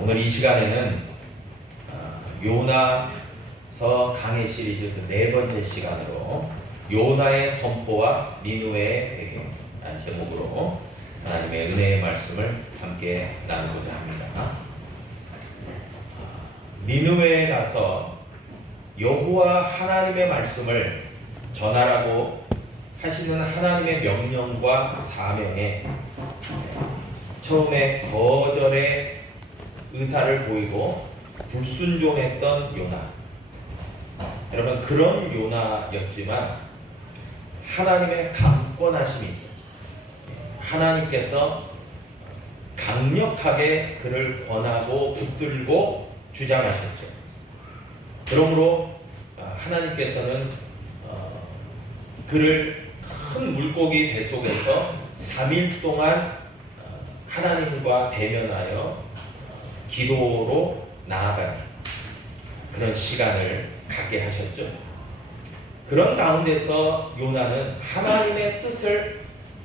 오늘 이 시간에는 요나서 강해 시리즈 그 네 번째 시간으로 요나의 선포와 니느웨의 배경이라는 제목으로 하나님의 은혜의 말씀을 함께 나누고자 합니다. 니느웨에 가서 여호와 하나님의 말씀을 전하라고 하시는 하나님의 명령과 사명에 처음에 거절의 의사를 보이고 불순종했던 요나. 여러분, 그런 요나였지만 하나님의 강권하심이 있어요. 하나님께서 강력하게 그를 권하고 붙들고 주장하셨죠. 그러므로 하나님께서는 그를 큰 물고기 뱃속에서 3일 동안 하나님과 대면하여 기도로 나아가는 그런 시간을 갖게 하셨죠. 그런 가운데서 요나는 하나님의 뜻을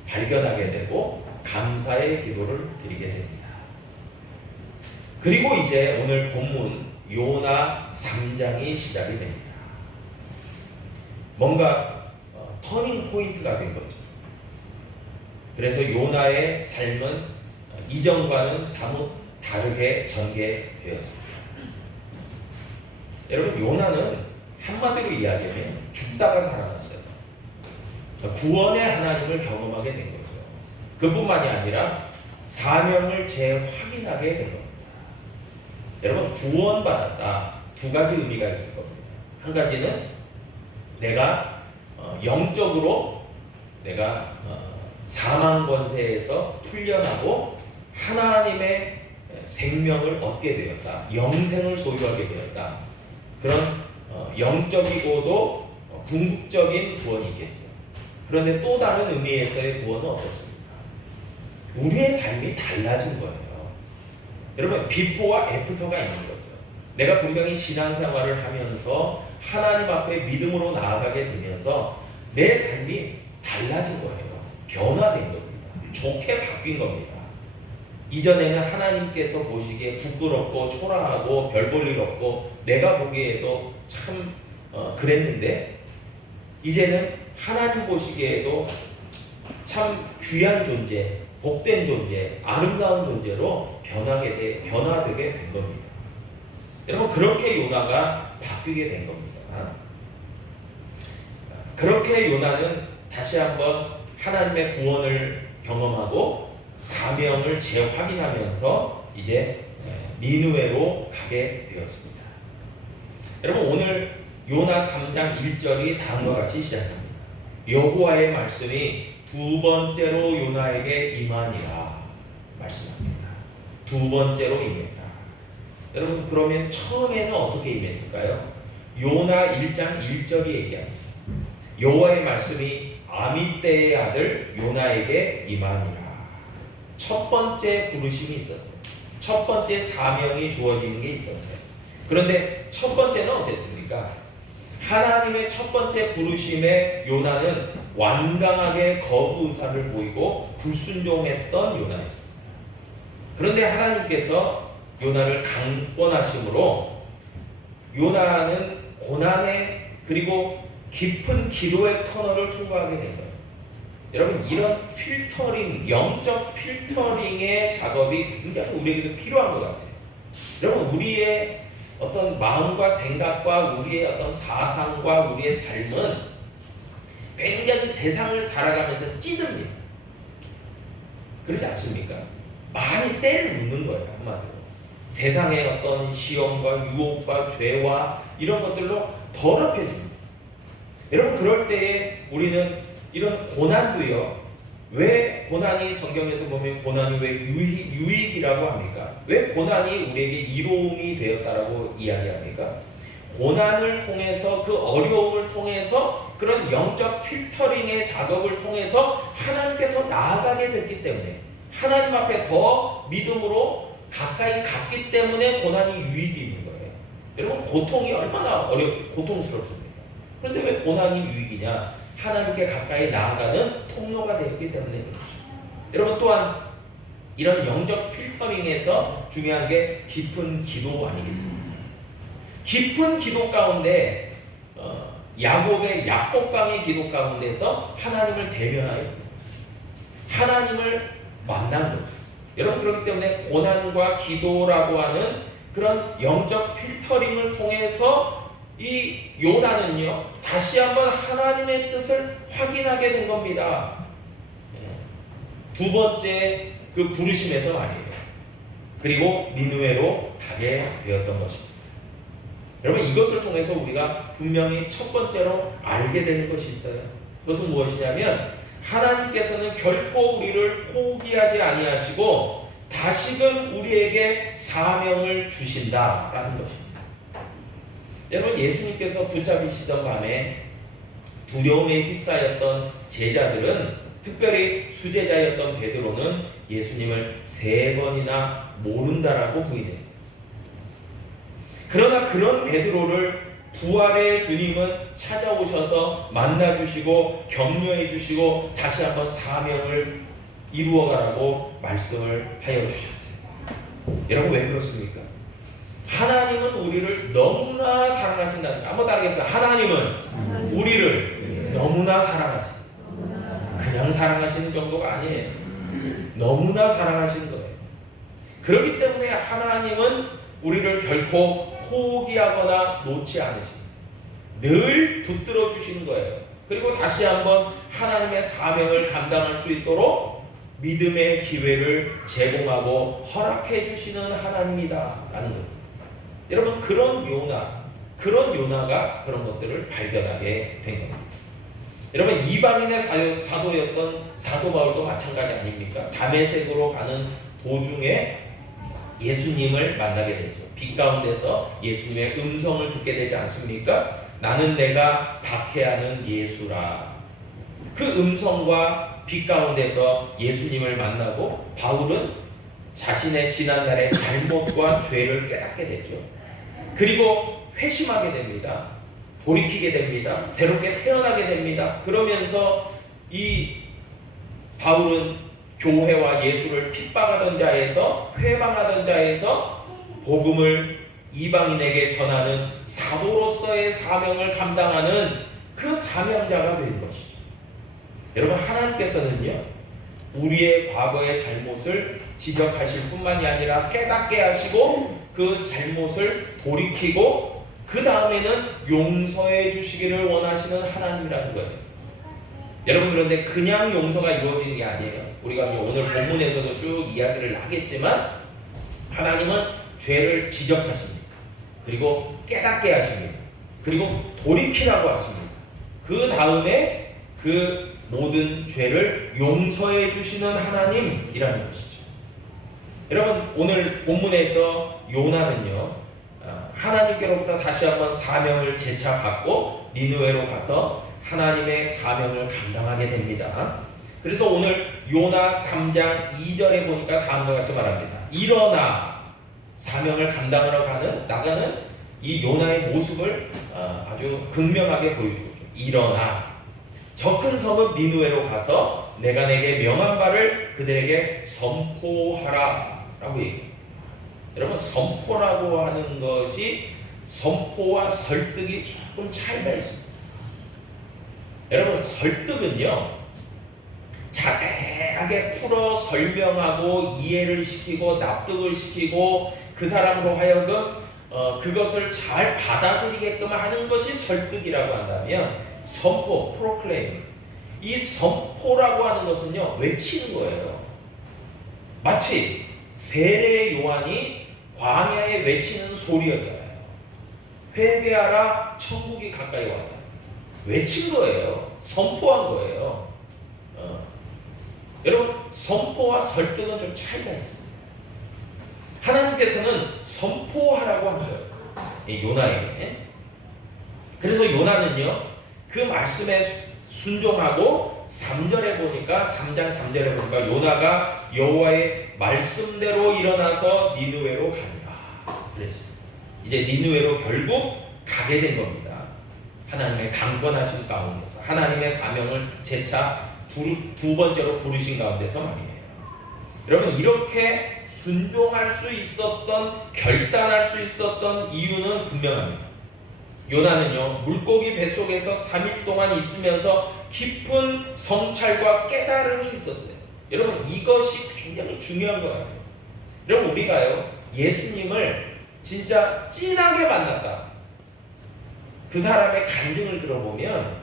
발견하게 되고 감사의 기도를 드리게 됩니다. 그리고 이제 오늘 본문 요나 3장이 시작이 됩니다. 뭔가 터닝 포인트가 된 거죠. 그래서 요나의 삶은 이전과는 사뭇 다르게 전개되었습니다. 여러분, 요나는 한마디로 이야기하면 죽다가 살아났어요. 구원의 하나님을 경험하게 된 거죠. 그뿐만이 아니라 사명을 재확인하게 된 겁니다. 여러분, 구원받았다. 두 가지 의미가 있을 겁니다. 한 가지는 내가 영적으로 내가 사망 권세에서 풀려나고 하나님의 생명을 얻게 되었다. 영생을 소유하게 되었다. 그런 영적이고도 궁극적인 구원이 있겠죠. 그런데 또 다른 의미에서의 구원은 어떻습니까? 우리의 삶이 달라진 거예요. 여러분, 비포와 애프터가 있는 거죠. 내가 분명히 신앙생활을 하면서 하나님 앞에 믿음으로 나아가게 되면서 내 삶이 달라진 거예요. 변화된 겁니다. 좋게 바뀐 겁니다. 이전에는 하나님께서 보시기에 부끄럽고 초라하고 별 볼 일 없고 내가 보기에도 참 그랬는데 이제는 하나님 보시기에도 참 귀한 존재, 복된 존재, 아름다운 존재로 변화되게 된 겁니다. 여러분, 그렇게 요나가 바뀌게 된 겁니다. 그렇게 요나는 다시 한번 하나님의 구원을 경험하고 사명을 재확인하면서 이제 니느웨로 가게 되었습니다. 여러분, 오늘 요나 3장 1절이 다음과 같이 시작합니다. 여호와의 말씀이 두 번째로 요나에게 임하니라 말씀합니다. 두 번째로 임했다. 여러분, 그러면 처음에는 어떻게 임했을까요? 요나 1장 1절이 얘기합니다. 여호와의 말씀이 아미떼의 아들 요나에게 임하니라. 첫 번째 부르심이 있었어요. 첫 번째 사명이 주어지는 게 있었어요. 그런데 첫 번째는 어땠습니까? 하나님의 첫 번째 부르심에 요나는 완강하게 거부 의사를 보이고 불순종했던 요나였습니다. 그런데 하나님께서 요나를 강권하심으로 요나는 고난의 그리고 깊은 기도의 터널을 통과하게 된 거예요. 여러분, 이런 필터링, 영적 필터링의 작업이 굉장히 우리에게도 필요한 것 같아요. 여러분, 우리의 어떤 마음과 생각과 우리의 어떤 사상과 우리의 삶은 굉장히 세상을 살아가면서 찌듭니다. 그렇지 않습니까? 많이 때를 묻는 거예요, 한마디로. 세상의 어떤 시험과 유혹과 죄와 이런 것들로 더럽혀집니다. 여러분, 그럴 때에 우리는 이런 고난도요. 왜 고난이 성경에서 보면 고난이 왜 유익이라고 합니까? 왜 고난이 우리에게 이로움이 되었다라고 이야기합니까? 고난을 통해서 그 어려움을 통해서 그런 영적 필터링의 작업을 통해서 하나님께 더 나아가게 됐기 때문에 하나님 앞에 더 믿음으로 가까이 갔기 때문에 고난이 유익이 있는 거예요. 여러분, 고통이 얼마나 고통스럽습니까? 그런데 왜 고난이 유익이냐? 하나님께 가까이 나아가는 통로가 되었기 때문에 그렇죠. 여러분, 또한 이런 영적 필터링에서 중요한 게 깊은 기도 아니겠습니까? 깊은 기도 가운데 야곱의 약복강의 기도 가운데서 하나님을 대면하여 하나님을 만난 거죠. 여러분, 그렇기 때문에 고난과 기도라고 하는 그런 영적 필터링을 통해서 이 요나는요 다시 한번 하나님의 뜻을 확인하게 된 겁니다. 두 번째 그 부르심에서 말이에요. 그리고 니느웨로 가게 되었던 것입니다. 여러분, 이것을 통해서 우리가 분명히 첫 번째로 알게 되는 것이 있어요. 그것은 무엇이냐면 하나님께서는 결코 우리를 포기하지 아니하시고 다시금 우리에게 사명을 주신다라는 것입니다. 여러분, 예수님께서 붙잡히시던 밤에 두려움에 휩싸였던 제자들은, 특별히 수제자였던 베드로는 예수님을 3번이나 모른다라고 부인했어요. 그러나 그런 베드로를 부활의 주님은 찾아오셔서 만나주시고 격려해주시고 다시 한번 사명을 이루어가라고 말씀을 하여 주셨어요. 여러분, 왜 그렇습니까? 하나님은 우리를 너무나 사랑하신다는 거. 한번 따르겠습니다. 하나님은 우리를 너무나 사랑하신다. 그냥 사랑하시는 정도가 아니에요. 너무나 사랑하시는 거예요. 그렇기 때문에 하나님은 우리를 결코 포기하거나 놓지 않으십니다. 늘 붙들어 주시는 거예요. 그리고 다시 한번 하나님의 사명을 감당할 수 있도록 믿음의 기회를 제공하고 허락해 주시는 하나님이다 라는 겁니다. 여러분, 그런 요나가 그런 것들을 발견하게 된 겁니다. 여러분, 이방인의 사도였던 사도 바울도 마찬가지 아닙니까? 다메섹으로 가는 도중에 예수님을 만나게 되죠. 빛 가운데서 예수님의 음성을 듣게 되지 않습니까? 나는 내가 박해하는 예수라. 그 음성과 빛 가운데서 예수님을 만나고 바울은 자신의 지난날의 잘못과 죄를 깨닫게 되죠. 그리고 회심하게 됩니다. 돌이키게 됩니다. 새롭게 태어나게 됩니다. 그러면서 이 바울은 교회와 예수를 핍박하던 자에서, 회방하던 자에서 복음을 이방인에게 전하는 사도로서의 사명을 감당하는 그 사명자가 된 것이죠. 여러분, 하나님께서는요 우리의 과거의 잘못을 지적하실 뿐만이 아니라 깨닫게 하시고 그 잘못을 돌이키고 그 다음에는 용서해 주시기를 원하시는 하나님이라는 거예요. 여러분, 그런데 그냥 용서가 이루어지는 게 아니에요. 우리가 오늘 본문에서도 쭉 이야기를 하겠지만 하나님은 죄를 지적하십니다. 그리고 깨닫게 하십니다. 그리고 돌이키라고 하십니다. 그 다음에 그 모든 죄를 용서해 주시는 하나님이라는 것이죠. 여러분, 오늘 본문에서 요나는요 하나님께로부터 다시 한번 사명을 재차받고 니느웨로 가서 하나님의 사명을 감당하게 됩니다. 그래서 오늘 요나 3장 2절에 보니까 다음과 같이 말합니다. 일어나 사명을 감당하러 나가는 이 요나의 모습을 아주 극명하게 보여주죠. 일어나 저 큰 섬은 니느웨로 가서 내가 내게 명한 바를 그들에게 선포하라 라고 얘기해요. 여러분, 선포라고 하는 것이 선포와 설득이 조금 차이가 있습니다. 여러분, 설득은요 자세하게 풀어 설명하고 이해를 시키고 납득을 시키고 그 사람으로 하여금 그것을 잘 받아들이게끔 하는 것이 설득이라고 한다면, 선포, 프로클레임, 이 선포라고 하는 것은요 외치는 거예요. 마치 세례 요한이 광야에 외치는 소리였잖아요. 회개하라, 천국이 가까이 왔다. 외친 거예요. 선포한 거예요. 여러분, 선포와 설득은 좀 차이가 있습니다. 하나님께서는 선포하라고 한 거예요, 요나에게. 그래서 요나는요 그 말씀에 순종하고 3절에 보니까 3장 3절에 보니까 요나가 여호와의 말씀대로 일어나서 니느웨로 간다 그랬습니다. 이제 니느웨로 결국 가게 된 겁니다. 하나님의 강권하신 가운데서, 하나님의 사명을 재차 두 번째로 부르신 가운데서 말이에요. 여러분 이렇게 순종할 수 있었던, 결단할 수 있었던 이유는 분명합니다. 요나는요 물고기 뱃속에서 3일 동안 있으면서 깊은 성찰과 깨달음이 있었어요. 여러분 이것이 굉장히 중요한 것 같아요. 여러분 우리가요 예수님을 진짜 진하게 만났다, 그 사람의 간증을 들어보면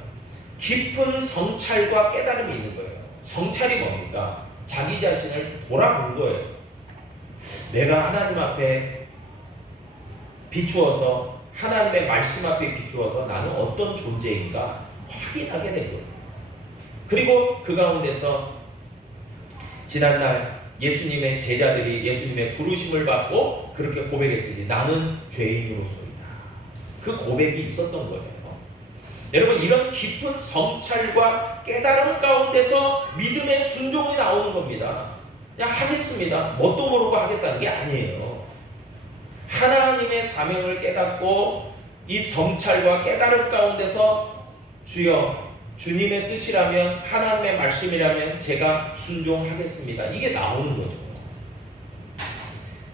깊은 성찰과 깨달음이 있는 거예요. 성찰이 뭡니까? 자기 자신을 돌아본 거예요. 내가 하나님 앞에 비추어서, 하나님의 말씀 앞에 비추어서 나는 어떤 존재인가 확인하게 된 거예요. 그리고 그 가운데서 지난날 예수님의 제자들이 예수님의 부르심을 받고 그렇게 고백했듯이 나는 죄인으로서이다. 그 고백이 있었던 거예요. 여러분 이런 깊은 성찰과 깨달음 가운데서 믿음의 순종이 나오는 겁니다. 그냥 하겠습니다, 뭣도 모르고 하겠다는 게 아니에요. 하나님의 사명을 깨닫고 이 성찰과 깨달음 가운데서 주여 주님의 뜻이라면, 하나님의 말씀이라면 제가 순종하겠습니다, 이게 나오는 거죠.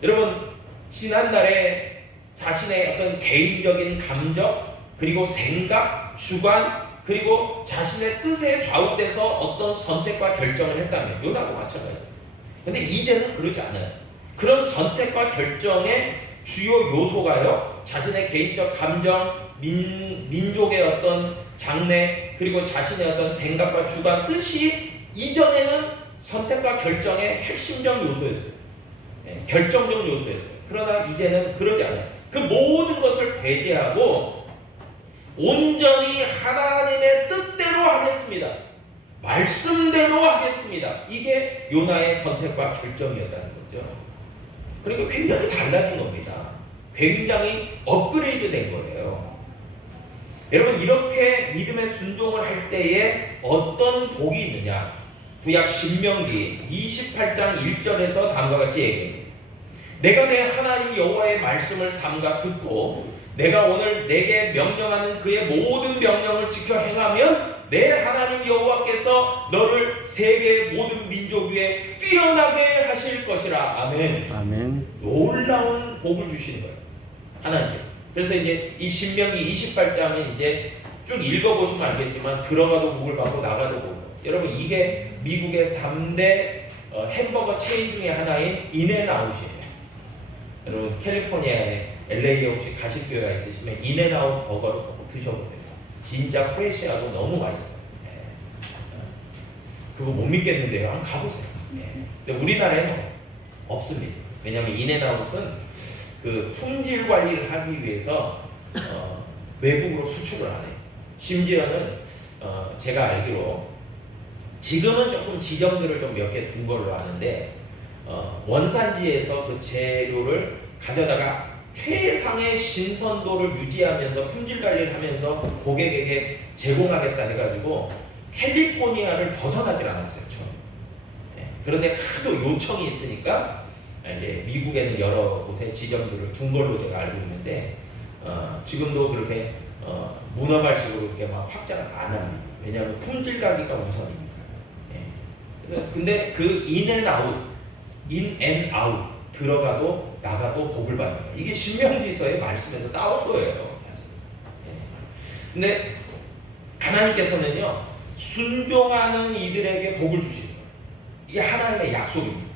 여러분 지난날에 자신의 어떤 개인적인 감정, 그리고 생각, 주관, 그리고 자신의 뜻에 좌우돼서 어떤 선택과 결정을 했다면 요나도 마찬가지예요. 근데 이제는 그러지 않아요. 그런 선택과 결정의 주요 요소가요 자신의 개인적 감정, 민족의 어떤 장래, 그리고 자신의 어떤 생각과 주관, 뜻이 이전에는 선택과 결정의 핵심적 요소였어요. 결정적 요소였어요. 그러나 이제는 그러지 않아요. 그 모든 것을 배제하고 온전히 하나님의 뜻대로 하겠습니다, 말씀대로 하겠습니다, 이게 요나의 선택과 결정이었다는 거죠. 그리고 굉장히 달라진 겁니다. 굉장히 업그레이드 된 거예요. 여러분 이렇게 믿음의 순종을 할 때에 어떤 복이 있느냐, 구약 신명기 28장 1절에서 다음과 같이 얘기합니다. 내가 내 하나님 여호와의 말씀을 삼가 듣고 내가 오늘 내게 명령하는 그의 모든 명령을 지켜 행하면 내 하나님 여호와께서 너를 세계의 모든 민족 위에 뛰어나게 하실 것이라. 아멘. 아멘. 놀라운 복을 주시는 거예요, 하나님. 그래서 이제 이 신명기 28장은 이제 쭉 읽어보시면 알겠지만 들어가도 복을 받고 나가도 복을 받고. 여러분 이게 미국의 3대 햄버거 체인 중에 하나인 인앤아웃이에요. 여러분 캘리포니아에 LA에 혹시 가실 기회가 있으시면 인앤아웃 버거를 꼭 드셔보세요. 진짜 프레시하고 너무 맛있어요. 그거 못 믿겠는데요, 한번 가보세요. 근데 우리나라에는 없습니다. 왜냐하면 인앤아웃은 그 품질 관리를 하기 위해서 외국으로 수출을 안 해요. 심지어는 제가 알기로 지금은 조금 지점들을 좀 몇 개 둔 걸로 아는데 원산지에서 그 재료를 가져다가 최상의 신선도를 유지하면서 품질 관리를 하면서 고객에게 제공하겠다 해가지고 캘리포니아를 벗어나질 않았어요, 처음. 그런데 하도 요청이 있으니까 이제 미국에는 여러 곳에 지점들을 둔 걸로 제가 알고 있는데 지금도 그렇게 문어발식으로 그렇게 막 확장을 안 합니다. 왜냐하면 품질 관리가 우선이니까. 그래서 근데 그 인앤아웃 들어가도 나가도 복을 받는 거예요. 이게 신명기서의 말씀에서 따온 거예요, 사실. 근데 하나님께서는요 순종하는 이들에게 복을 주시는 거예요. 이게 하나님의 약속입니다.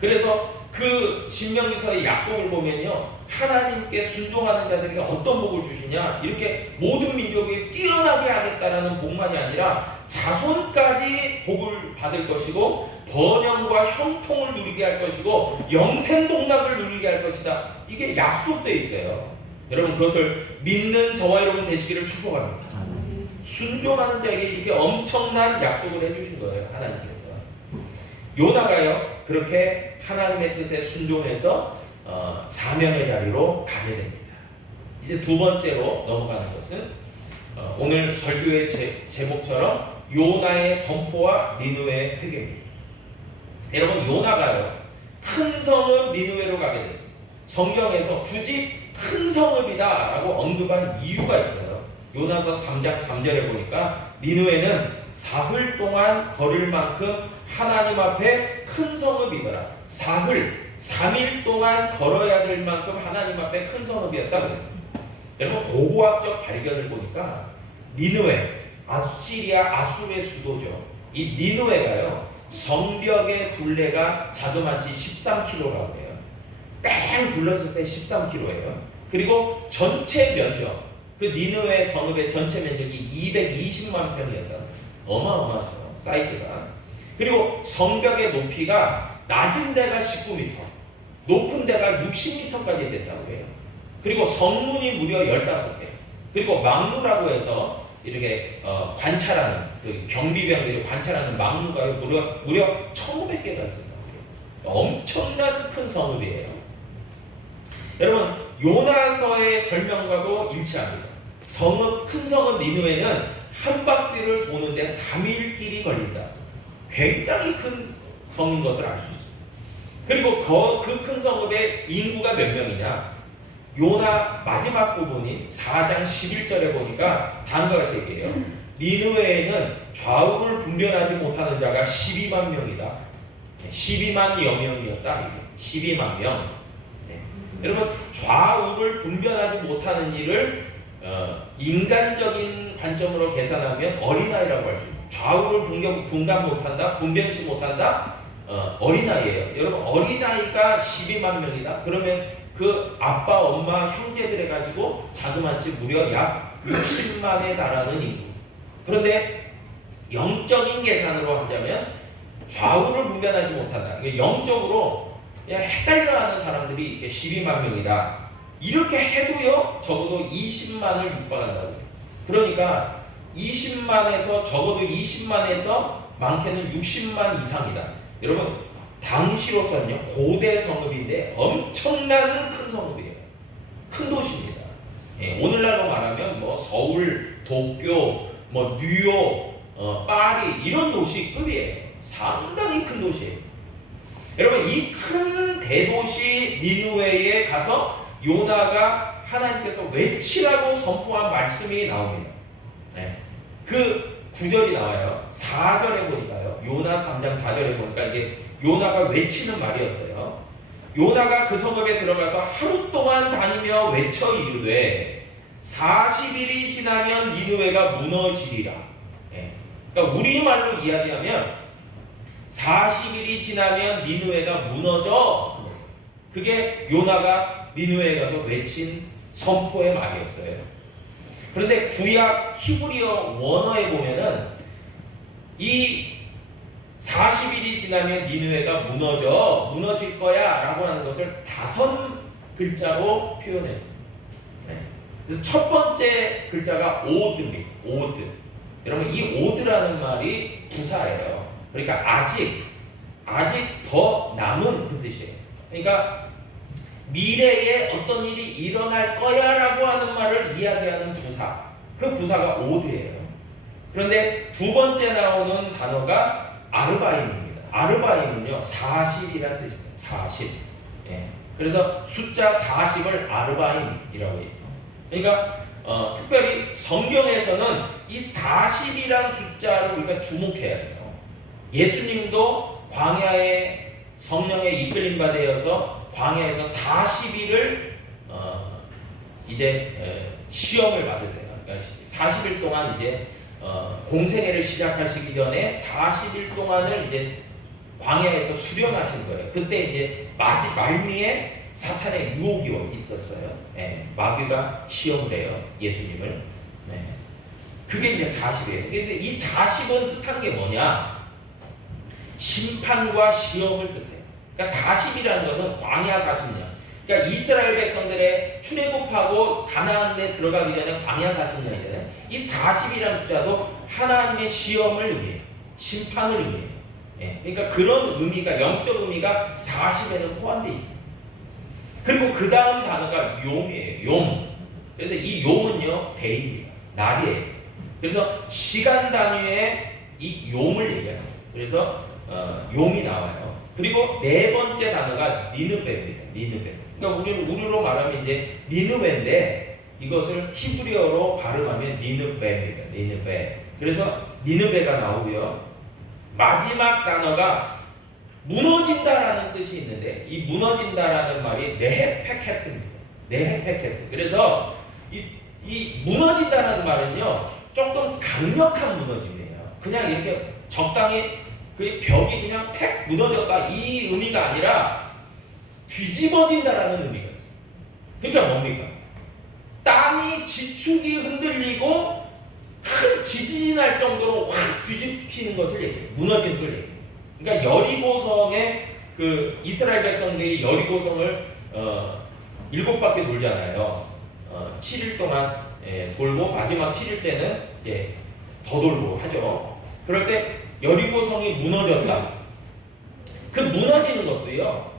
그래서 그 신명기서의 약속을 보면요 하나님께 순종하는 자들에게 어떤 복을 주시냐, 이렇게 모든 민족이 뛰어나게 하겠다라는 복만이 아니라 자손까지 복을 받을 것이고 번영과 형통을 누리게 할 것이고 영생복락을 누리게 할 것이다, 이게 약속되어 있어요. 여러분 그것을 믿는 저와 여러분 되시기를 축복합니다. 순종하는 자에게 이렇게 엄청난 약속을 해주신 거예요, 하나님께서. 요나가요 그렇게 하나님의 뜻에 순종해서 사명의 자리로 가게 됩니다. 이제 두 번째로 넘어가는 것은 오늘 설교의 제목처럼 요나의 선포와 니느웨의 회개입니다. 여러분 요나가요 큰 성읍 니느웨로 가게 됐습니다. 성경에서 굳이 큰 성읍이다 라고 언급한 이유가 있어요. 요나서 3장 3절에 보니까 니느웨는 사흘 동안 걸을 만큼 하나님 앞에 큰 성읍이더라. 사흘 3일 동안 걸어야 될 만큼 하나님 앞에 큰 성읍이었다 그랬어요. 여러분 고고학적 발견을 보니까 니느웨, 아시리아 아수르의 수도죠. 이 니느웨가요 성벽의 둘레가 자그마치 13km라고 해요. 뺑 둘렀을 때 13km예요. 그리고 전체 면적, 그 니느웨 성읍의 전체 면적이 220만 평이었다. 어마어마하죠 사이즈가. 그리고 성벽의 높이가 낮은 데가 19m, 높은 데가 60m까지 됐다고 해요. 그리고 성문이 무려 15개. 그리고 막루라고 해서 이렇게 관찰하는 그 경비병들이 관찰하는 막루가 무려 1,500개가 있었다고 해요. 엄청난 큰 성읍이에요. 여러분 요나서의 설명과도 일치합니다. 큰 성읍 니느웨는 한 바퀴를 도는데 3일 길이 걸린다. 굉장히 큰 성인 것을 알 수 있습니다. 그리고 그 큰 성읍의 인구가 몇 명이냐? 요나 마지막 부분인 4장 11절에 보니까 다음과 같이 얘기해요. 니느웨에는 좌우를 분별하지 못하는 자가 12만 명이다. 12만 여명이었다. 12만 명. 네. 여러분 좌우를 분별하지 못하는 일을 인간적인 관점으로 계산하면 어린아이라고 할 수 있습니다. 좌우를 분간 못한다, 분별치 못한다, 어린아이예요. 여러분 어린아이가 12만 명이다. 그러면 그 아빠, 엄마, 형제들 해가지고 자그마치 무려 약 60만에 달하는 인구. 그런데 영적인 계산으로 하자면 좌우를 분별하지 못한다. 영적으로 그냥 헷갈려하는 사람들이 이렇게 12만 명이다. 이렇게 해도요 적어도 20만을 육박한다고 해요. 그러니까 20만에서 적어도 20만에서 많게는 60만 이상이다. 여러분 당시로서는요 고대 성읍인데 엄청난 큰 성읍이에요. 큰 도시입니다. 예, 오늘날로 말하면 뭐 서울, 도쿄, 뭐 뉴욕, 파리 이런 도시급이에요. 상당히 큰 도시예요. 여러분 이 큰 대도시 니느웨에 가서 요나가 하나님께서 외치라고 선포한 말씀이 나옵니다. 네. 그 구절이 나와요. 4절에 보니까요. 요나 3장 4절에 보니까 이게 요나가 외치는 말이었어요. 요나가 그 성읍에 들어가서 하루 동안 다니며 외쳐 이르되 40일이 지나면 니느웨가 무너지리라. 네. 그러니까 우리말로 이야기하면 40일이 지나면 니느웨가 무너져. 그게 요나가 니느웨에 가서 외친 선포의 말이었어요. 그런데 구약 히브리어 원어에 보면은 이 40일이 지나면 니느웨가 무너질 거야 라고 하는 것을 5글자로 표현해요. 네. 그래서 첫 번째 글자가 오드입니다. 오드. 여러분 이 오드라는 말이 부사예요. 그러니까 아직 더 남은 그 뜻이에요. 그러니까 미래에 어떤 일이 일어날 거야 라고 하는 말을 이야기하는 부사. 그 부사가 오드예요. 그런데 두 번째 나오는 단어가 아르바임입니다. 아르바임은요 40이라는 뜻입니다. 40. 예. 그래서 숫자 40을 아르바임이라고 해요. 그러니까 특별히 성경에서는 이 40이라는 숫자를 우리가 주목해야 돼요. 예수님도 광야에 성령의 이끌림 받아서 광야에서 40일을 이제 시험을 받으세요. 그러니까 40일 동안 이제 공생애를 시작하시기 전에 40일 동안을 이제 광야에서 수련하신 거예요. 그때 이제 말미에 사탄의 유혹이 있었어요. 네, 마귀가 시험을 해요. 예수님을. 네. 그게 이제 40이에요. 근데 이 40은 뜻하는 게 뭐냐? 심판과 시험을 뜻해요. 그러니까 40이라는 것은 광야 40년. 그러니까 이스라엘 백성들의 출애굽하고 가나안에 들어가기 전에 광야 40년이잖아요. 이 40이라는 숫자도 하나님의 시험을 의미해요. 심판을 의미해요. 예, 그러니까 그런 의미가 영적 의미가 40에는 포함되어 있습니다. 그리고 그 다음 단어가 용이에요. 용. 그래서 이 용은요 데이입니다. 날이에요. 그래서 시간 단위의 이 용을 얘기해요. 그래서 용이 나와요. 그리고 네 번째 단어가 니느베입니다. 니느베. 그러니까 우리로 말하면 이제 니느웨인데 이것을 히브리어로 발음하면 니느베입니다. 니느베. 그래서 니느베가 나오고요. 마지막 단어가 무너진다라는 뜻이 있는데 이 무너진다라는 말이 네헤페케트입니다. 네헤페케트. 그래서 이 무너진다라는 말은요 조금 강력한 무너짐이에요. 그냥 이렇게 적당히 그 벽이 그냥 택 무너졌다 이 의미가 아니라 뒤집어진다라는 의미가 있어요. 그러니까 뭡니까? 땅이 지축이 흔들리고 큰 지진이 날 정도로 확 뒤집히는 것을 얘기해요. 무너지는 걸 얘기해요. 그러니까 여리고성에 그 이스라엘 백성들이 여리고성을 7바퀴 돌잖아요. 7일 동안 돌고 마지막 7일째는 이제 더 돌고 하죠. 그럴 때 여리고성이 무너졌다. 그 무너지는 것도요.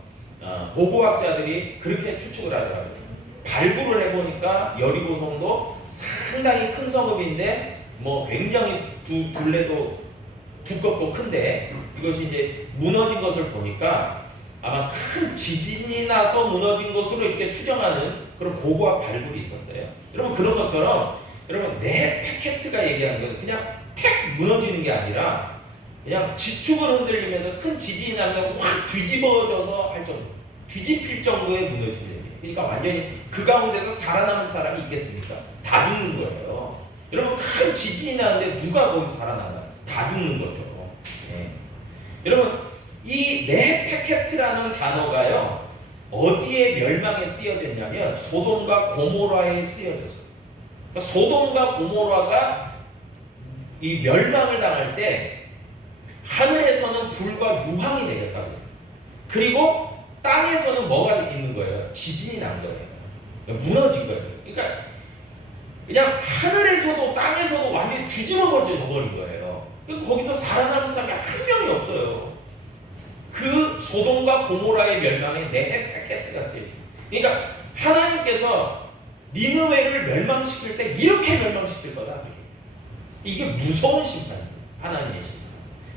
고고학자들이 그렇게 추측을 하더라고요. 발굴을 해보니까 여리고성도 상당히 큰 성읍인데 뭐 굉장히 둘레도 두껍고 큰데 이것이 이제 무너진 것을 보니까 아마 큰 지진이 나서 무너진 것으로 이렇게 추정하는 그런 고고학 발굴이 있었어요. 여러분 그런 것처럼 여러분 네페케트가 얘기하는 것은 그냥 택 무너지는 게 아니라 그냥 지축을 흔들리면서 큰 지진이 나면 확 뒤집어져서 할 정도, 뒤집힐 정도의 무너짐이에요. 그러니까 완전히 그 가운데서 살아남은 사람이 있겠습니까? 다 죽는 거예요. 여러분 큰 지진이 나는데 누가 거기서 살아나나? 다 죽는 거죠. 네. 여러분 이 네페케트라는 단어가요 어디에 멸망에 쓰여졌냐면 소돔과 고모라에 쓰여졌어요. 그러니까 소돔과 고모라가 이 멸망을 당할 때 하늘에서는 불과 유황이 내렸다고 했어요. 그리고 땅에서는 뭐가 있는 거예요? 지진이 난 거예요. 그러니까 무너진 거예요. 그러니까 그냥 하늘에서도 땅에서도 완전히 뒤집어져 버린 거예요. 거기서 살아남은 사람이 한 명이 없어요. 그 소돔과 고모라의 멸망에 네헤페케트가 쓰여요. 그러니까 하나님께서 니느웨를 멸망시킬 때 이렇게 멸망시킬 거다. 이게 무서운 심판이에요. 하나님의 심판.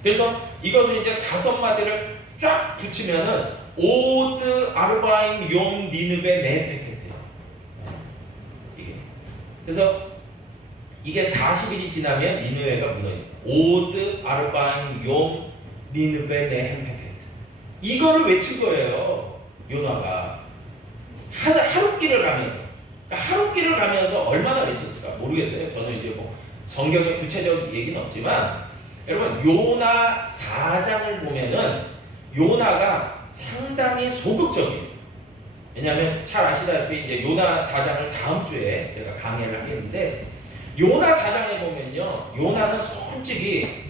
그래서 이것을 이제 5마디를 쫙 붙이면은 오드 아르바임 용 니느베 네헤페케트예요. 이게. 그래서 이게 40일이 지나면 니느웨가 무너져요. 오드 아르바임 용 니느베 네헤페케트. 이거를 외친 거예요. 요나가 하룻길을 가면서. 그러니까 하룻길을 가면서 얼마나 외쳤을까 모르겠어요. 저는 이제 뭐 성경의 구체적인 얘기는 없지만 여러분 요나 4장을 보면은 요나가 상당히 소극적이에요. 왜냐하면 잘 아시다시피 이제 요나 4장을 다음 주에 제가 강의를 하겠는데 요나 4장에 보면요 요나는 솔직히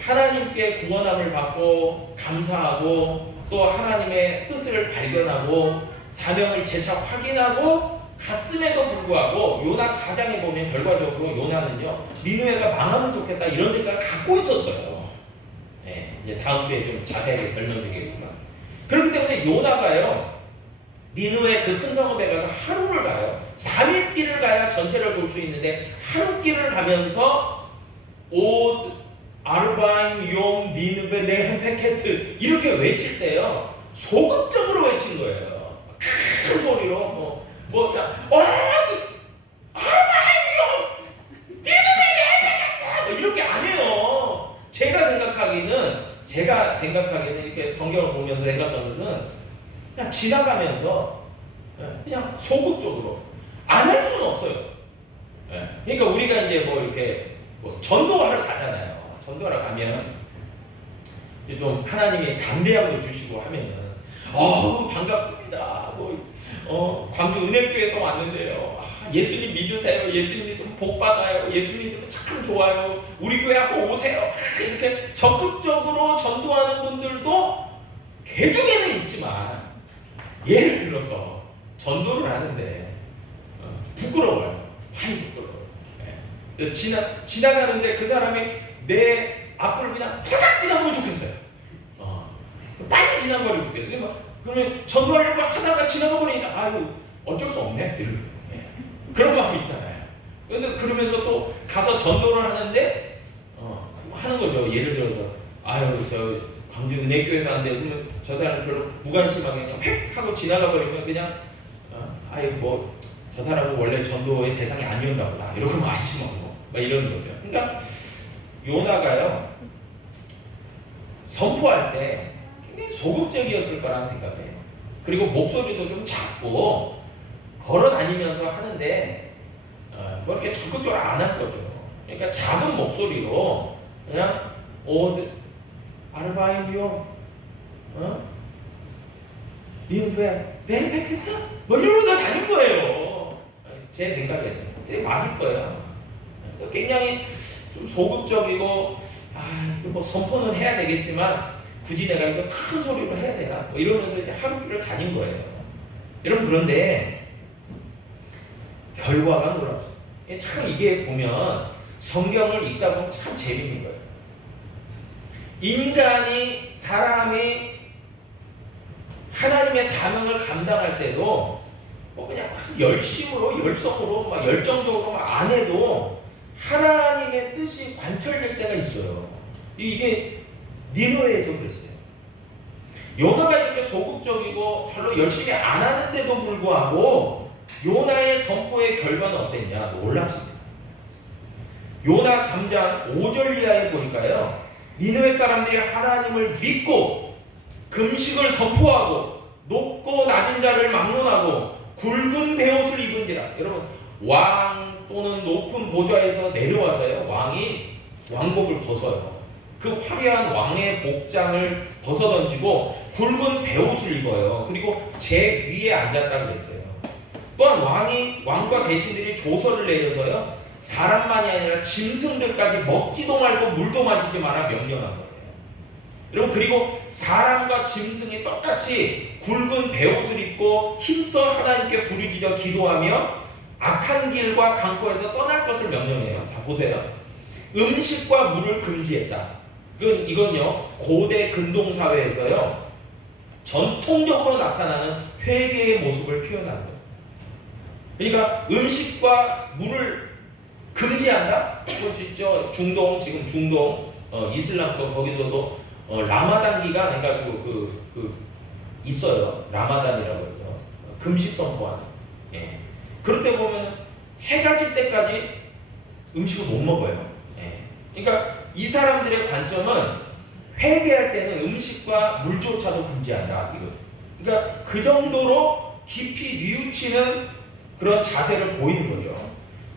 하나님께 구원함을 받고 감사하고 또 하나님의 뜻을 발견하고 사명을 재차 확인하고 갔음에도 불구하고 요나 4장에 보면 결과적으로 요나는요 니느웨가 망하면 좋겠다 이런 생각을 갖고 있었어요. 네, 이제 다음 주에 좀 자세하게 설명드리겠지만 그렇기 때문에 요나가요 니느웨 그 큰 성읍에 가서 하루를 가요. 3일 길을 가야 전체를 볼 수 있는데 하루 길을 가면서 오 아르바임 용 니느베 네헤페케트 이렇게 외칠 때요 소극적으로 외친 거예요. 큰 소리로 아르바임 용 니느베 네헤페케트 이렇게 안 해요. 제가 생각하기는 이렇게 성경을 보면서 생각하면서 그냥 지나가면서 그냥 소극적으로 안 할 수는 없어요. 그러니까 우리가 이제 뭐 이렇게 전도하러 가잖아요. 전도하러 가면 좀 하나님이 담대함도 주시고 하면은 반갑습니다. 광주 은혜교회에서 왔는데요. 예수님 믿으세요. 예수님 믿으면 복 받아요. 예수님 믿으면 참 좋아요. 우리 교회 한번 오세요. 이렇게 적극적으로 전도하는 분들도 개중에는 있지만 예를 들어서 전도를 하는데 부끄러워요. 많이 부끄러워요. 지나가는데 그 사람이 내 앞을 그냥 후딱 지나가면 좋겠어요. 빨리 지나가버리면 좋겠어요. 그러면 전도하려고 하다가 지나가 버리니까 어쩔 수 없네. 그런 마음 있잖아요. 그런데 그러면서 또 가서 전도를 하는데 하는 거죠. 예를 들어서 저 광주 은혜교회에서 하는데 그러면 저 사람 별로 무관심하게 그냥 획 하고 지나가 버리면 그냥 저 사람은 원래 전도의 대상이 아니었나 보다. 이러고 안심하고 막 이러는 거죠. 그러니까 요나가요 선포할 때 굉장히 소극적이었을 거라는 생각을 해요. 그리고 목소리도 좀 작고 걸어 다니면서 하는데 뭐 이렇게 적극적으로 안 할 거죠. 그러니까 작은 목소리로 그냥 아르바이요, 니왜 내일 뵙겠다? 뭐 이러면서 다닐 거예요. 제 생각에는. 근데 맞을 거예요. 굉장히 좀 소극적이고 뭐 선포는 해야 되겠지만 굳이 내가 이거 큰 소리로 해야 되나? 뭐 이러면서 이제 하루 종일 다닌 거예요. 여러분 그런데 결과가 놀랍습니다. 참 이게 보면 성경을 읽다 보면 참 재밌는 거예요. 사람이 하나님의 사명을 감당할 때도 뭐 그냥 열심으로 열성으로 막 열정적으로 막 안 해도 하나님의 뜻이 관철될 때가 있어요. 이게 니느웨에서 그랬어요. 요나가 이렇게 소극적이고 별로 열심히 안 하는데도 불구하고 요나의 선포의 결과는 어땠냐? 놀랍습니다. 요나 3장 5절 이하에 보니까요, 니느웨 사람들이 하나님을 믿고 금식을 선포하고 높고 낮은 자를 막론하고 굵은 베옷을 입은지라. 여러분, 왕 또는 높은 보좌에서 내려와서요, 왕이 왕복을 벗어요. 그 화려한 왕의 복장을 벗어던지고 굵은 베옷을 입어요. 그리고 제 위에 앉았다 그랬어요. 또한 왕과 대신들이 조서를 내려서요, 사람만이 아니라 짐승들까지 먹지도 말고 물도 마시지 마라 명령한 거예요. 여러분, 그리고 사람과 짐승이 똑같이 굵은 베옷을 입고 힘써 하나님께 부르짖어 기도하며 악한 길과 강포에서 떠날 것을 명령해요. 자, 보세요. 음식과 물을 금지했다. 이건요, 고대 근동 사회에서요, 전통적으로 나타나는 회개의 모습을 표현하는 거예요. 그러니까 음식과 물을 금지한다? 지금 중동, 이슬람권 거기서도 라마단 기간 해가지고 있어요. 라마단이라고 해서 금식 선포하는. 예. 그럴 때 보면 해가 질 때까지 음식을 못 먹어요. 예. 그러니까 이 사람들의 관점은 회개할 때는 음식과 물조차도 금지한다. 이거. 그러니까 그 정도로 깊이 뉘우치는 그런 자세를 보이는 거죠.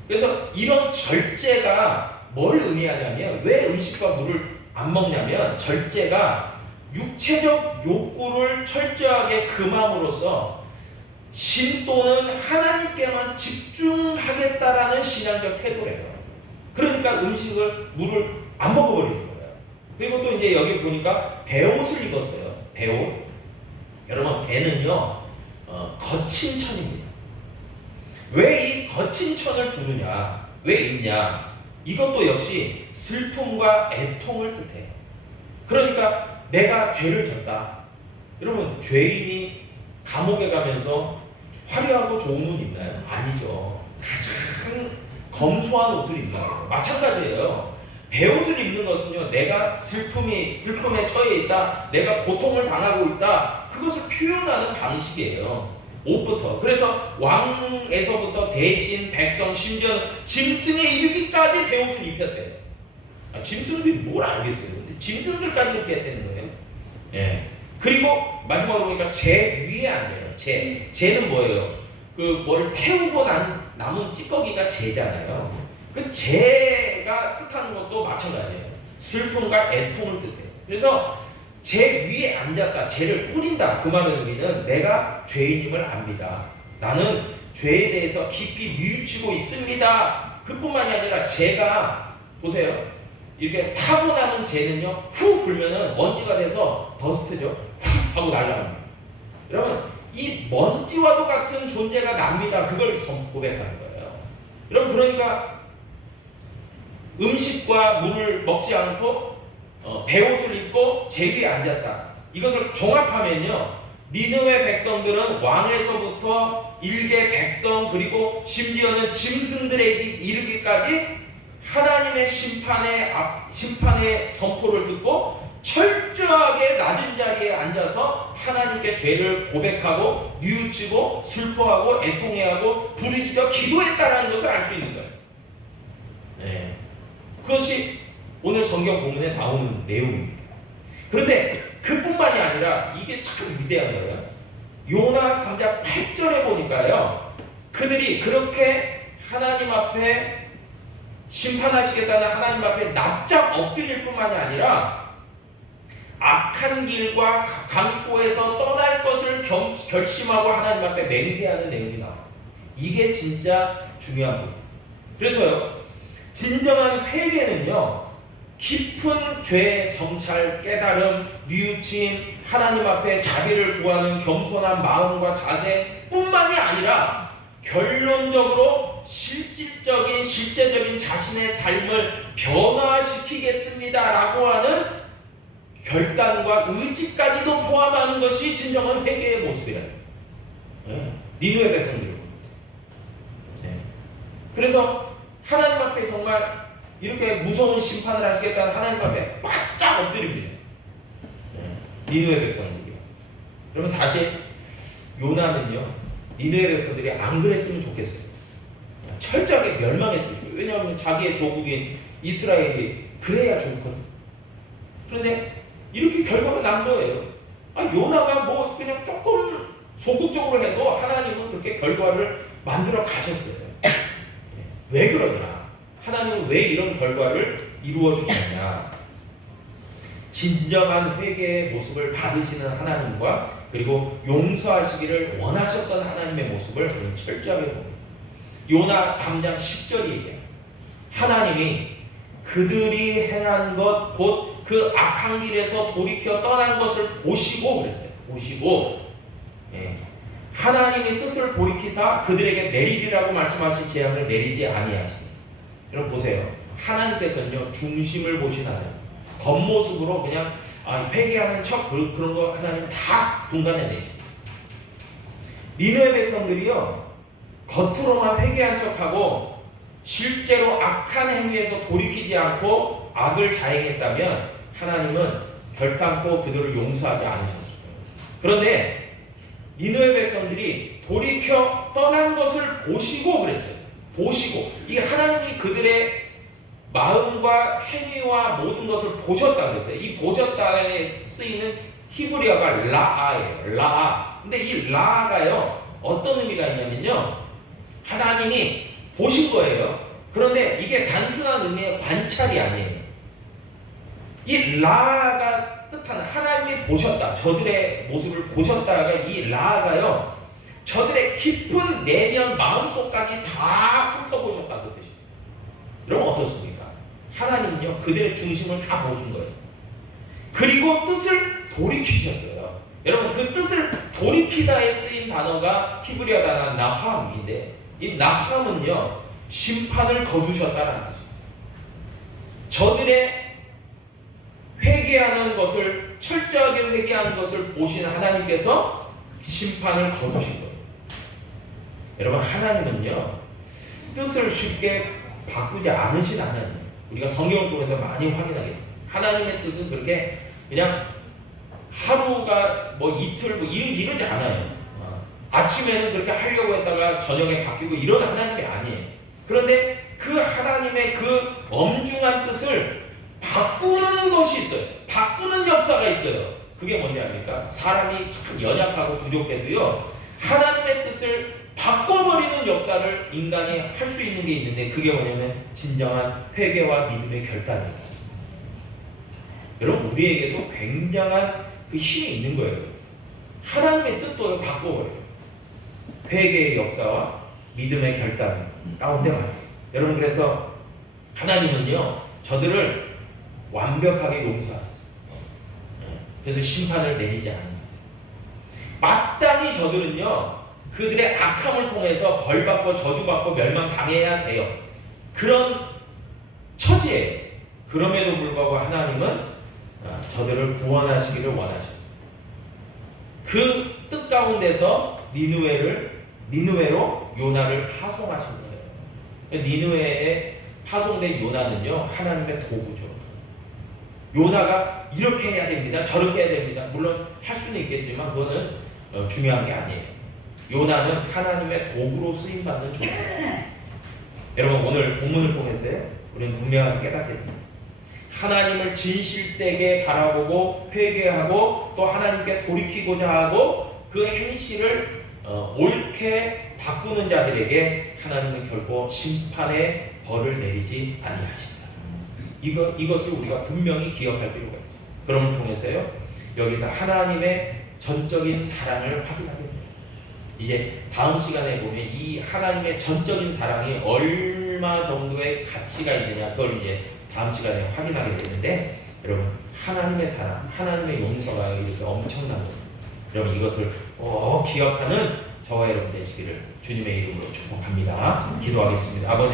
그래서 이런 절제가 뭘 의미하냐면, 왜 음식과 물을 안 먹냐면, 절제가 육체적 욕구를 철저하게 금함으로써 신도는 하나님께만 집중하겠다라는 신앙적 태도래요. 그러니까 음식을, 물을 안 먹어버리는 거예요. 그리고 또 이제 여기 보니까 베옷을 입었어요. 베옷. 여러분, 배는요, 거친 천입니다. 왜 이 거친 천을 두느냐? 왜 입냐? 이것도 역시 슬픔과 애통을 뜻해요. 그러니까 내가 죄를 졌다. 여러분, 죄인이 감옥에 가면서 화려하고 좋은 옷 입나요? 아니죠. 가장 검소한 옷을 입나요? 마찬가지예요. 베옷을 입는 것은요, 내가 슬픔에 처해 있다, 내가 고통을 당하고 있다, 그것을 표현하는 방식이에요. 옷부터. 그래서 왕에서부터 대신, 백성, 심지어 짐승에 이르기까지 베옷을 입혔대요. 짐승들이 뭘 알겠어요. 근데 짐승들까지 이렇게 했다는 거예요. 예. 그리고 마지막으로 보니까 제 위에 앉아요. 제는 뭐예요? 뭘 태우고 남은 찌꺼기가 제잖아요. 그 제가 뜻하는 것도 마찬가지예요. 슬픔과 애통을 뜻해요. 그래서 제 위에 앉았다, 죄를 뿌린다. 그 말의 의미는 내가 죄인임을 압니다. 나는 죄에 대해서 깊이 뉘우치고 있습니다. 그뿐만이 아니라 제가, 보세요, 이렇게 타고 남은 죄는요, 후 불면은 먼지가 돼서 더스트죠. 후 하고 날아갑니다. 여러분, 이 먼지와도 같은 존재가 납니다. 그걸 고백하는 거예요. 여러분, 그러니까 음식과 물을 먹지 않고 베옷을 입고 제 위에 앉았다. 이것을 종합하면요, 니느웨 백성들은 왕에서부터 일개 백성, 그리고 심지어는 짐승들에게 이르기까지 하나님의 심판의 선포를 듣고 철저하게 낮은 자리에 앉아서 하나님께 죄를 고백하고 뉘우치고 슬퍼하고 애통해하고 부르짖어 기도했다라는 것을 알 수 있는 거예요. 네. 그것이 오늘 성경 본문에 나오는 내용입니다. 그런데 그뿐만이 아니라 이게 참 위대한 거예요. 요나 3장 8절에 보니까요, 그들이 그렇게 하나님 앞에 심판하시겠다는 하나님 앞에 납작 엎드릴 뿐만이 아니라 악한 길과 강포에서 떠날 것을 결심하고 하나님 앞에 맹세하는 내용이 나와요. 이게 진짜 중요한 거예요. 그래서요, 진정한 회개는요, 깊은 죄 성찰, 깨달음, 뉘우침, 하나님 앞에 자비를 구하는 겸손한 마음과 자세 뿐만이 아니라 결론적으로 실제적인 자신의 삶을 변화시키겠습니다라고 하는 결단과 의지까지도 포함하는 것이 진정한 회개의 모습이라는 거예요. 니느웨 백성들. 그래서 하나님 앞에 정말 이렇게 무서운 심판을 하시겠다는 하나님 앞에 바짝 엎드립니다. 니느웨 백성들이요. 그러면 사실 요나는요, 니느웨 백성들이 안 그랬으면 좋겠어요. 철저하게 멸망했어요. 왜냐하면 자기의 조국인 이스라엘이 그래야 좋거든. 그런데 이렇게 결과가 난 거예요. 요나가 뭐 그냥 조금 소극적으로 해도 하나님은 그렇게 결과를 만들어 가셨어요. 왜 그러냐? 하나님은 왜 이런 결과를 이루어 주셨냐? 진정한 회개의 모습을 받으시는 하나님과 그리고 용서하시기를 원하셨던 하나님의 모습을 철저하게 봅니다. 요나 3장 10절이 얘기해요. 하나님이 그들이 행한 것 곧 그 악한 길에서 돌이켜 떠난 것을 보시고 그랬어요. 보시고 하나님의 뜻을 돌이키사 그들에게 내리리라고 말씀하신 재앙을 내리지 아니하시니. 여러분 보세요. 하나님께서는요, 중심을 보시나요? 겉모습으로 그냥 회개하는 척 그런 거 하나님 다 분간해 내십니다. 니느웨 백성들이요, 겉으로만 회개한 척하고 실제로 악한 행위에서 돌이키지 않고 악을 자행했다면 하나님은 결단코 그들을 용서하지 않으셨을 거예요. 그런데 니느웨 백성들이 돌이켜 떠난 것을 보시고 그랬어요. 보시고. 이게 하나님이 그들의 마음과 행위와 모든 것을 보셨다 그랬어요. 이 보셨다에 쓰이는 히브리어가 라아예요. 라아. 근데 이 라아가요, 어떤 의미가 있냐면요, 하나님이 보신 거예요. 그런데 이게 단순한 의미의 관찰이 아니에요. 이 라아가 뜻하는 하나님이 보셨다, 저들의 모습을 보셨다가 이 라아가요, 저들의 깊은 내면 마음속까지 다 훑어보셨다 그 뜻이에요. 여러분 어떻습니까? 하나님은요, 그들의 중심을 다 보신 거예요. 그리고 뜻을 돌이키셨어요. 여러분 그 뜻을 돌이키다에 쓰인 단어가 히브리어 단어 나함인데, 이 나함은요, 심판을 거두셨다라는 뜻이에요. 저들의 회개하는 것을, 철저하게 회개하는 것을 보시는 하나님께서 심판을 거두신 거예요. 여러분 하나님은요, 뜻을 쉽게 바꾸지 않으신 하나님. 우리가 성경을 통해서 많이 확인하게 돼요. 하나님의 뜻은 그렇게 그냥 하루가 뭐 이틀 뭐 이러지 않아요. 아침에는 그렇게 하려고 했다가 저녁에 바뀌고 이런 하나님이 아니에요. 그런데 그 하나님의 그 엄중한 뜻을 바꾸는 것이 있어요. 바꾸는 역사가 있어요. 그게 뭔지 압니까? 사람이 참 연약하고 부족해도요, 하나님의 뜻을 바꿔버리는 역사를 인간이 할 수 있는 게 있는데, 그게 뭐냐면 진정한 회개와 믿음의 결단이에요. 여러분 우리에게도 굉장한 그 힘이 있는 거예요. 하나님의 뜻도 바꿔버려요. 회개의 역사와 믿음의 결단 가운데 말이에요. 여러분 그래서 하나님은요, 저들을 완벽하게 용서하셨어요. 그래서 심판을 내리지 않았어요. 마땅히 저들은요, 그들의 악함을 통해서 벌받고 저주받고 멸망당해야 돼요. 그런 처지예요. 그럼에도 불구하고 하나님은 저들을 구원하시기를 원하셨어요. 그 뜻 가운데서 니느웨로 요나를 파송하신 거예요. 니느웨에 파송된 요나는요, 하나님의 도구죠. 요나가 이렇게 해야 됩니다, 저렇게 해야 됩니다. 물론 할 수는 있겠지만 그거는 중요한 게 아니에요. 요나는 하나님의 도구로 쓰임받는 존재예요. 여러분 오늘 본문을 통해서요, 우리는 분명하게 깨닫게 됩니다. 하나님을 진실되게 바라보고 회개하고 또 하나님께 돌이키고자 하고 그 행실을 옳게 바꾸는 자들에게 하나님은 결코 심판의 벌을 내리지 아니하신다. 이것을 우리가 분명히 기억할 필요가 있죠. 그럼을 통해서요, 여기서 하나님의 전적인 사랑을 확인하게 돼요. 이제 다음 시간에 보면 이 하나님의 전적인 사랑이 얼마 정도의 가치가 있느냐, 그걸 이제 다음 시간에 확인하게 되는데, 여러분, 하나님의 사랑, 하나님의 용서가 이렇게 엄청난 겁니다. 여러분, 이것을 기억하는 저와 여러분 되시기를 주님의 이름으로 축복합니다. 기도하겠습니다. 아버지